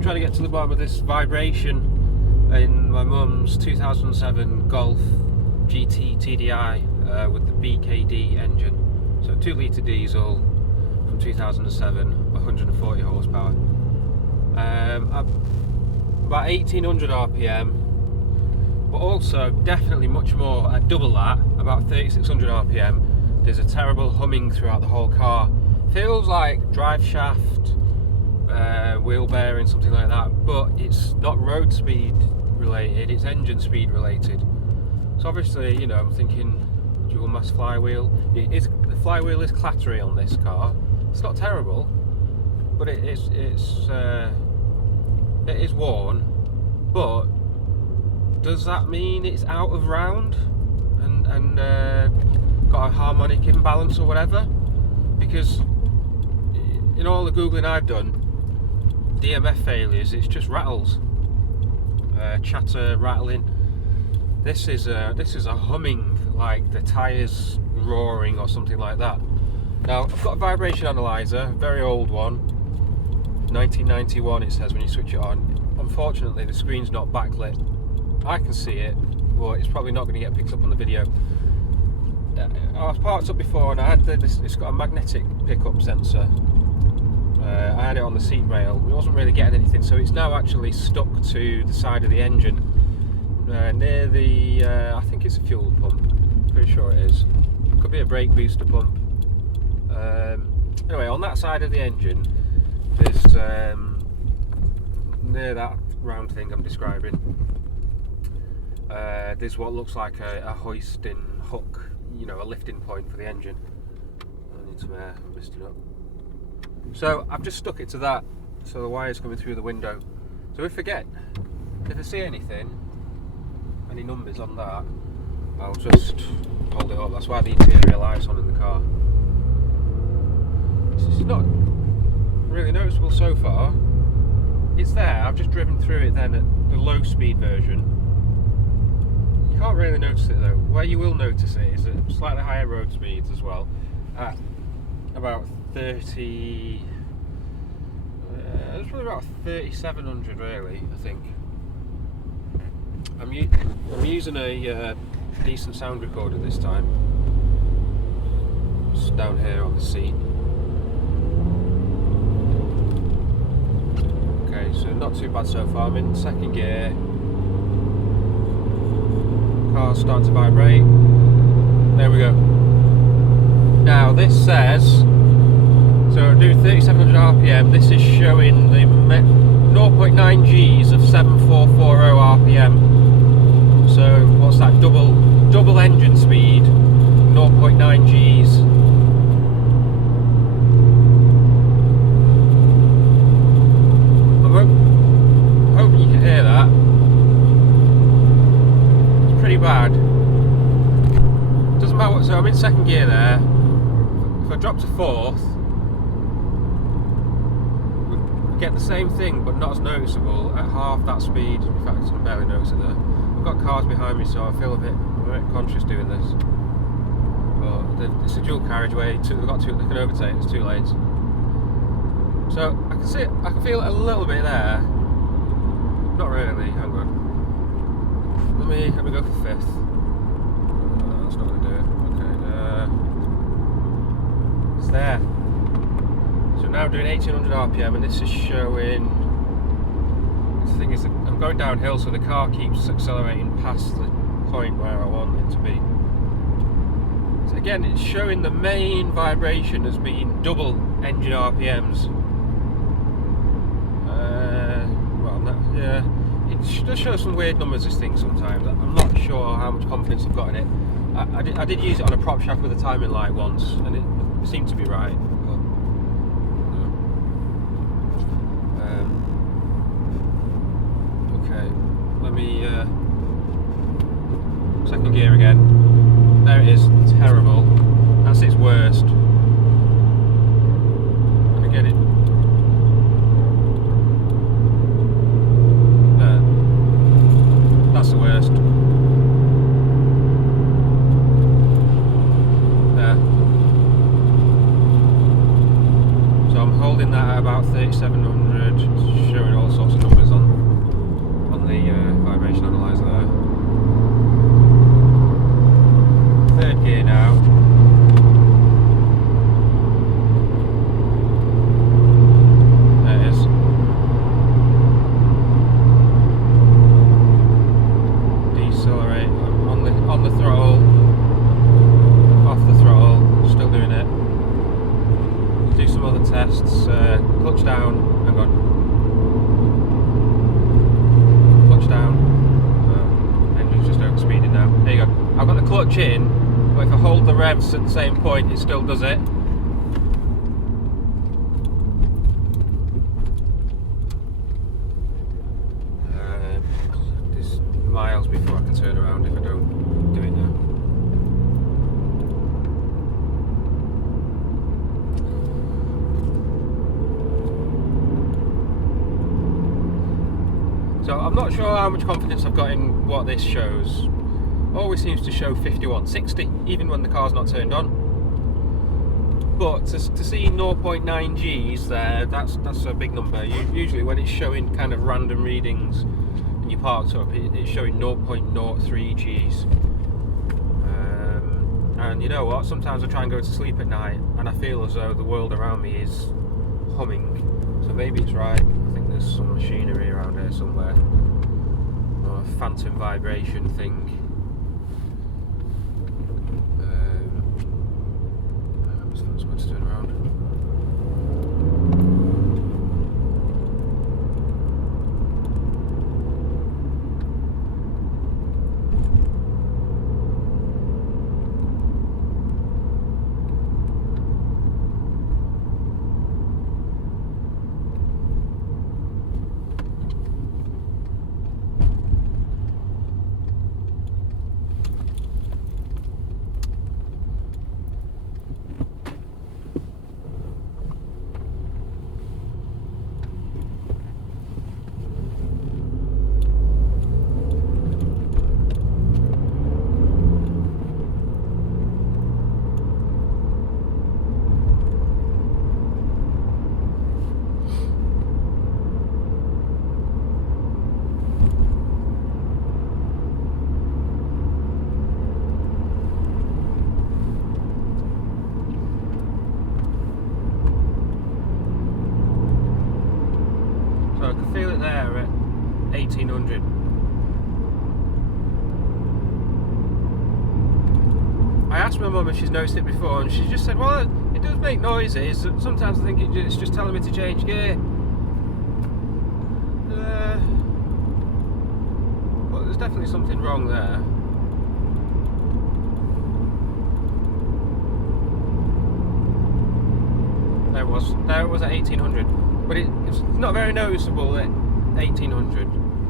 I'm trying to get to the bottom of this vibration in my mum's 2007 Golf GT TDI with the BKD engine. So 2 litre diesel from 2007, 140 horsepower. About 1800 RPM, but also definitely much more at double that, about 3600 RPM. There's a terrible humming throughout the whole car. Feels like drive shaft, wheel bearing, something like that, but it's not road speed related, it's engine speed related. So obviously, you know, I'm thinking dual mass flywheel. The flywheel is clattery on this car. It's not terrible, but it is worn. But does that mean it's out of round and got a harmonic imbalance or whatever? Because in all the googling I've done, DMF failures, it's just rattles, chatter, rattling. This is a humming, like the tyres roaring or something like that. Now I've got a vibration analyzer, very old one, 1991 it says when you switch it on. Unfortunately the screen's not backlit. I can see it, but it's probably not going to get picked up on the video. I was parked up before and I had it's got a magnetic pickup sensor. I had it on the seat rail. It wasn't really getting anything, so it's now actually stuck to the side of the engine near the I think it's a fuel pump, pretty sure it is. Could be a brake booster pump. Anyway, on that side of the engine there's near that round thing I'm describing, there's what looks like a hoisting hook, you know, a lifting point for the engine. I need some air, I'm misting up. So I've just stuck it to that, so the wire's coming through the window. So if I see anything, any numbers on that, I'll just hold it up. That's why the interior light's on in the car. It's not really noticeable so far. It's there, I've just driven through it then at the low speed version. You can't really notice it though. Where you will notice it is at slightly higher road speeds as well. At about 30, it's probably about 3700 really, I think. I'm using a decent sound recorder this time. Just down here on the seat. Okay, so not too bad so far. I'm in second gear. Car's starting to vibrate. There we go. Now this says, so do 3700 RPM. This is showing the 0.9 Gs of 7440 RPM. So what's that? Double engine speed, 0.9 Gs. I'm hoping you can hear that. It's pretty bad. Doesn't matter what. So I'm in second gear there. If I drop to fourth, get the same thing but not as noticeable at half that speed. In fact, I can barely notice it there. I've got cars behind me, so I feel a bit conscious doing this. But it's a dual carriageway. They can overtake. There's 2 lanes, so I can feel it a little bit there. Not really. Hang on. Let me go for fifth. That's not going to do it. Okay. It's there. So now doing 1800 RPM, and this is showing. The thing is, I'm going downhill, so the car keeps accelerating past the point where I want it to be. So again, it's showing the main vibration as being double engine RPMs. Yeah, it does show some weird numbers, this thing, sometimes. I'm not sure how much confidence I've got in it. I did use it on a prop shaft with a timing light once, and it seemed to be right. Okay, let me second gear again. There it is, terrible. That's its worst. Let me get it. There. That's the worst. There. So I'm holding that at about 3700, showing all sorts of on the throttle, off the throttle, still doing it. Do some other tests, clutch down, hang on. Clutch down, engine's just over speeding now. There you go. I've got the clutch in, but if I hold the revs at the same point, it still does it. There's miles before I can turn around if I don't do it now. So I'm not sure how much confidence I've got in what this shows. Always seems to show 51, 60, even when the car's not turned on. But to see 0.9 Gs there, that's a big number. Usually when it's showing kind of random readings and you parked up, it's showing 0.03 Gs. And you know what, sometimes I try and go to sleep at night and I feel as though the world around me is humming. So maybe it's right. I think there's some machinery around here somewhere. Or a phantom vibration thing. It's going to turn around. So I can feel it there at 1800. I asked my mum if she's noticed it before, and she just said, well, it does make noises. Sometimes I think it's just telling me to change gear. But there's definitely something wrong there. There it was at 1800. But it's not very noticeable at 1800.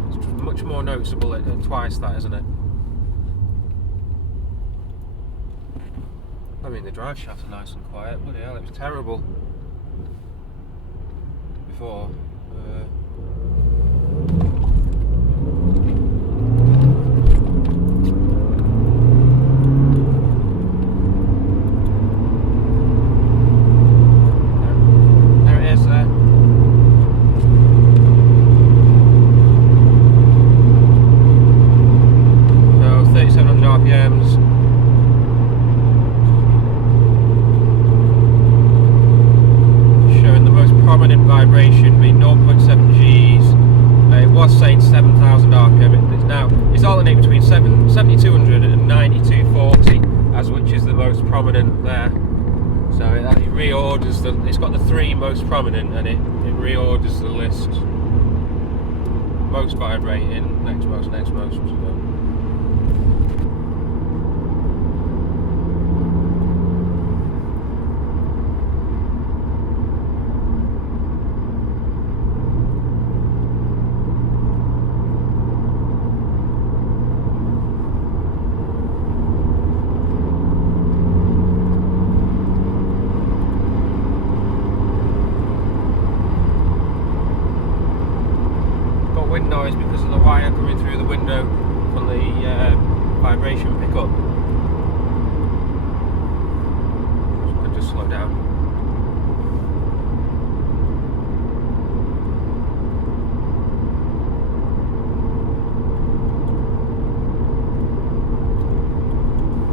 It's much more noticeable at twice that, isn't it? I mean, the drive shafts are nice and quiet. Bloody hell, it was terrible before. Vibration being 0.7 Gs. It was saying 7,000 RPM. It's alternating between 7,200 and 9,240, as which is the most prominent there. So it reorders it's got the three most prominent, and it reorders the list. Most vibrating, next most, next most. So. Wind noise because of the wire coming through the window from the vibration pickup. So I could just slow down.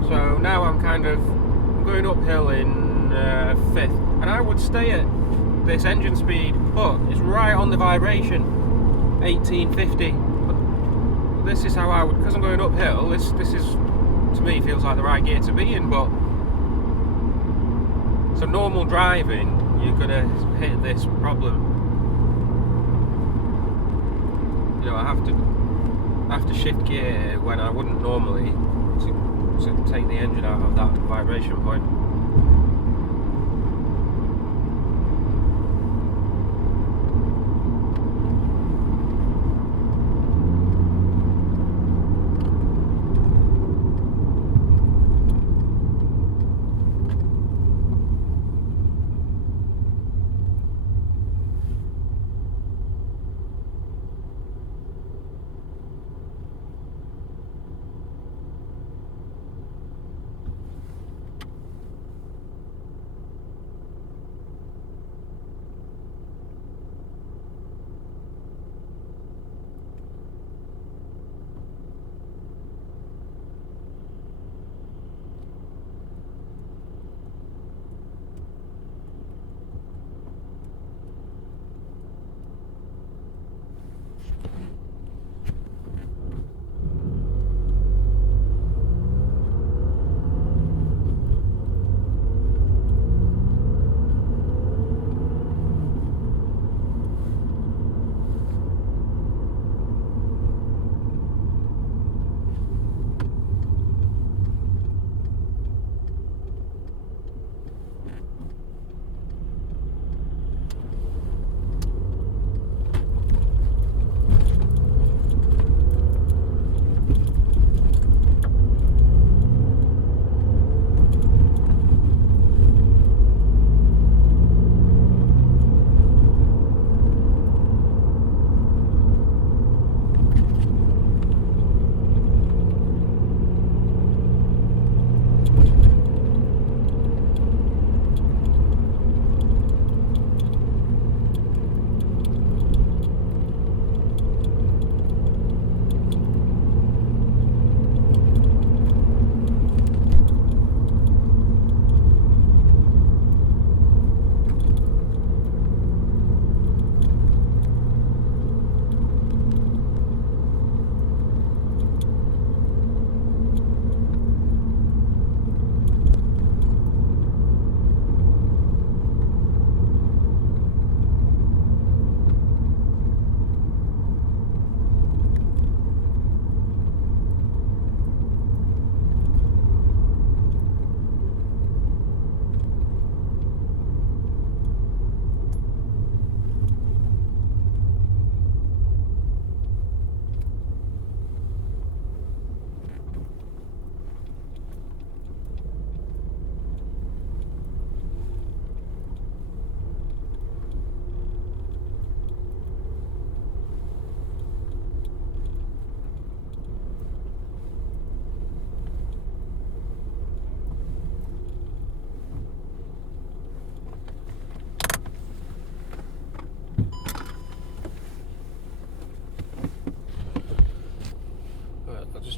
So now I'm going uphill in 5th, and I would stay at this engine speed, but it's right on the vibration. 1850. But this is how I would, because I'm going uphill. This is to me feels like the right gear to be in. But so normal driving, you're gonna hit this problem. You know, I have to shift gear when I wouldn't normally to take the engine out of that vibration point.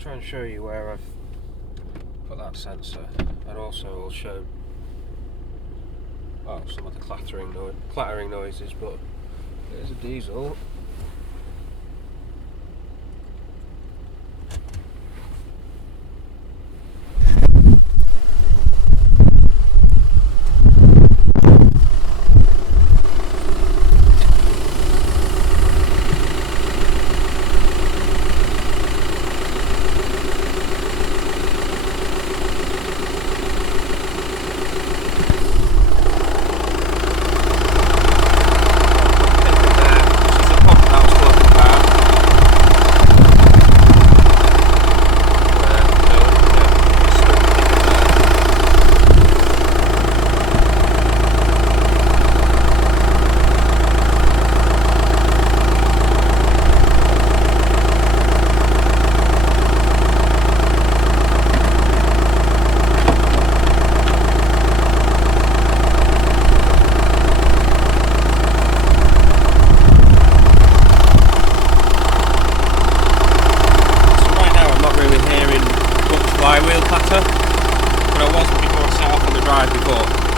Try and show you where I've put that sensor, and also I'll show some of the clattering noises. But there's a diesel. Flywheel clatter, but I was before I set off on the drive before.